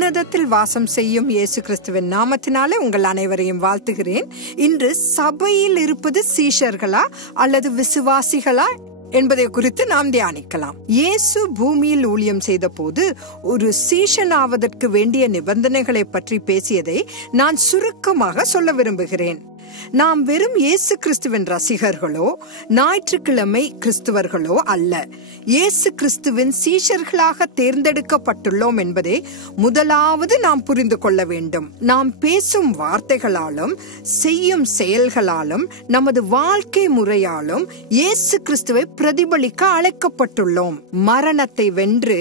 உன்னதத்தில் வாசம் செய்யும் இயேசு கிறிஸ்துவின் நாமத்தினாலே உங்கள் அனைவரையும் வாழ்த்துகிறேன். இன்று சபையில் இருப்பது சீஷர்களா அல்லது விசுவாசிகளா என்பதை குறித்து நாம் தியானிக்கலாம். இயேசு பூமியில் ஊழியம் செய்த போது ஒரு சீஷன் ஆவதற்கு வேண்டிய நிபந்தனைகளை பற்றி பேசியதை நான் சுருக்கமாக சொல்ல விரும்புகிறேன். நாம் வெறும் இயேசு கிறிஸ்துவின் ரசிகர்களோ ஞாயிற்றுக்கிழமை கிறிஸ்துவர்களோ அல்ல, இயேசு கிறிஸ்துவின் சீஷர்களாக தேர்ந்தெடுக்கப்பட்டுள்ளோம் என்பதை முதலாவது நாம் புரிந்து கொள்ள வேண்டும். நாம் பேசும் வார்த்தைகளாலும் செய்யும் செயல்களாலும் நமது வாழ்க்கை முறையாலும் இயேசு கிறிஸ்துவை பிரதிபலிக்க அழைக்கப்பட்டுள்ளோம். மரணத்தை வென்று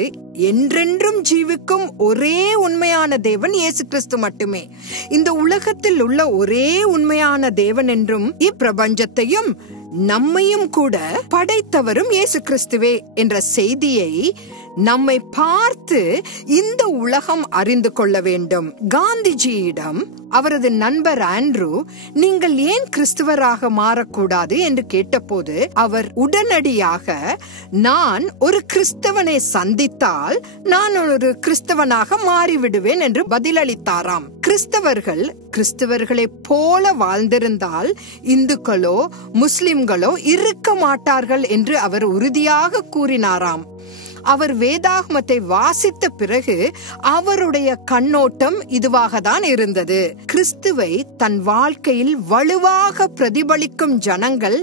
என்றென்றும் ஜீவிக்கும் ஒரே உண்மையான தேவன் இயேசு கிறிஸ்து மட்டுமே. இந்த உலகத்தில் உள்ள ஒரே உண்மையான தேவன் என்றும் இப்பிரபஞ்சத்தையும் நம்மையும் கூட படைத்தவரும் இயேசு கிறிஸ்துவே என்ற செய்தியை நம்மை பார்த்து இந்த உலகம் அறிந்து கொள்ள வேண்டும். காந்திஜியிடம் அவரது நண்பர் ஆண்ட்ரூ, நீங்கள் ஏன் கிறிஸ்துவராக மாறக்கூடாது என்று கேட்டபோது அவர் உடனடியாக, நான் ஒரு கிறிஸ்தவனை சந்தித்தால் நான் ஒரு கிறிஸ்தவனாக மாறிவிடுவேன் என்று பதிலளித்தாராம். கிறிஸ்தவர்கள் கிறிஸ்தவர்களை போல வாழ்ந்திருந்தால் இந்துக்களோ முஸ்லிம்களோ இருக்க மாட்டார்கள் என்று அவர் உறுதியாக கூறினாராம். அவர் வேதாகமத்தை வாசித்த பிறகு அவருடைய கண்ணோட்டம் இதுவாக தான் இருந்தது. கிறிஸ்துவை தன் வாழ்க்கையில் வலுவாக பிரதிபலிக்கும் ஜனங்கள்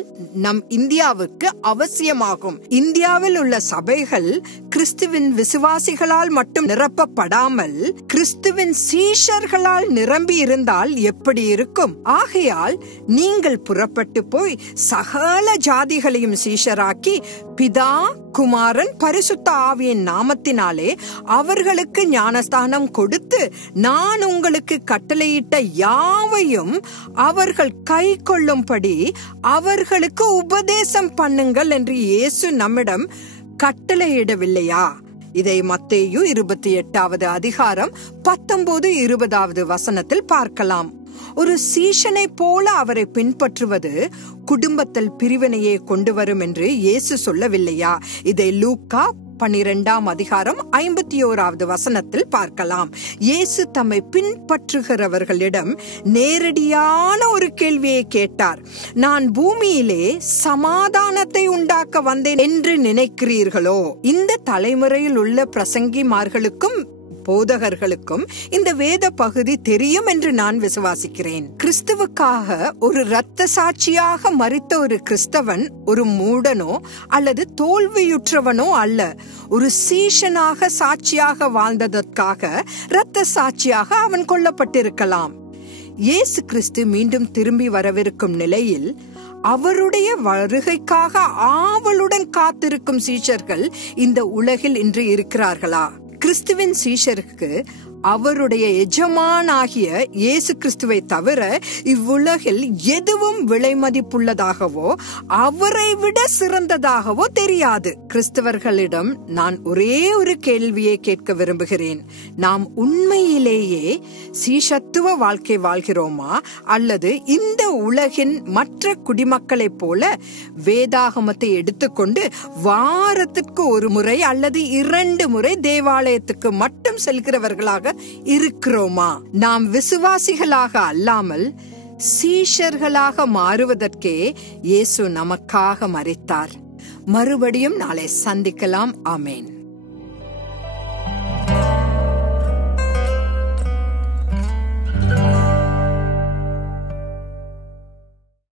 நம் இந்தியாவுக்கு அவசியமாகும். இந்தியாவில் உள்ள சபைகள் கிறிஸ்துவின் விசுவாசிகளால் மட்டும் நிரப்பப்படாமல் கிறிஸ்துவின் சீஷர்களால் நிரம்பி இருந்தால் எப்படி இருக்கும்? ஆகையால் நீங்கள் புறப்பட்டு போய் சகல ஜாதிகளையும் சீஷராக்கி பிதா குமாரன் பரிசுத்த ஆவியின் நாமத்தினாலே அவர்களுக்கு ஞானஸ்தானம் கொடுத்து நான் உங்களுக்கு கட்டளையிட்ட யாவையும் அவர்கள் கை கொள்ளும்படி அவர்களுக்கு உபதேசம் பண்ணுங்கள் என்று இயேசு நம்மிடம் கட்டளையிடவில்லையா? இதை மத்தேயு 28வது அதிகாரம் 19-20 வசனத்தில் பார்க்கலாம். ஒரு சீஷனை போல அவரை பின்பற்றுவது குடும்பத்தில் பிரிவினையை கொண்டு வரும் என்று இயேசு சொல்லவில்லையா? இதை லூக்கா 12ஆம் அதிகாரம் 51வது வசனத்தில் பார்க்கலாம். இயேசு தம்மை பின்பற்றுகிறவர்களிடம் நேரடியான ஒரு கேள்வியை கேட்டார். நான் பூமியிலே சமாதானத்தை உண்டாக்க வந்தேன் என்று நினைக்கிறீர்களோ? இந்த தலைமுறையில் உள்ள பிரசங்கிமார்களுக்கும் போதகர்களுக்கும் இந்த வேத பகுதி தெரியும் என்று நான் விசுவாசிக்கிறேன். கிறிஸ்துவுக்காக ஒரு இரத்த சாட்சியாக மரித்த ஒரு கிறிஸ்தவன் ஒரு மூடனோ அல்லது தோல்வியுற்றவனோ அல்ல. ஒரு சீஷனாக சாட்சியாக வாழ்ந்ததற்காக இரத்த சாட்சியாக அவன் கொல்லப்பட்டிருக்கலாம். இயேசு கிறிஸ்து மீண்டும் திரும்பி வரவிருக்கும் நிலையில் அவருடைய வருகைக்காக ஆவலுடன் காத்திருக்கும் சீஷர்கள் இந்த உலகில் இன்று இருக்கிறார்களா? கிறிஸ்துவின் சீஷருக்கு அவருடைய எஜமானாகிய இயேசு கிறிஸ்துவை தவிர இவ்வுலகில் எதுவும் விலை மதிப்புள்ளதாகவோ அவரை விட சிறந்ததாகவோ தெரியாது. கிறிஸ்தவர்களிடம் நான் ஒரே ஒரு கேள்வியை கேட்க விரும்புகிறேன். நாம் உண்மையிலேயே சீஷத்துவ வாழ்க்கை வாழ்கிறோமா அல்லது இந்த உலகின் மற்ற குடிமக்களைப் போல வேதாகமத்தை எடுத்துக்கொண்டு வாரத்திற்கு ஒரு முறை அல்லது 2 முறை தேவாலயத்துக்கு மட்டும் செல்கிறவர்களாக இருக்கிறோமா? நாம் விசுவாசிகளாக அல்லாமல் சீஷர்களாக மாறுவதற்கே இயேசு நமக்காக மரித்தார். மறுபடியும் நாளை சந்திக்கலாம். ஆமென்.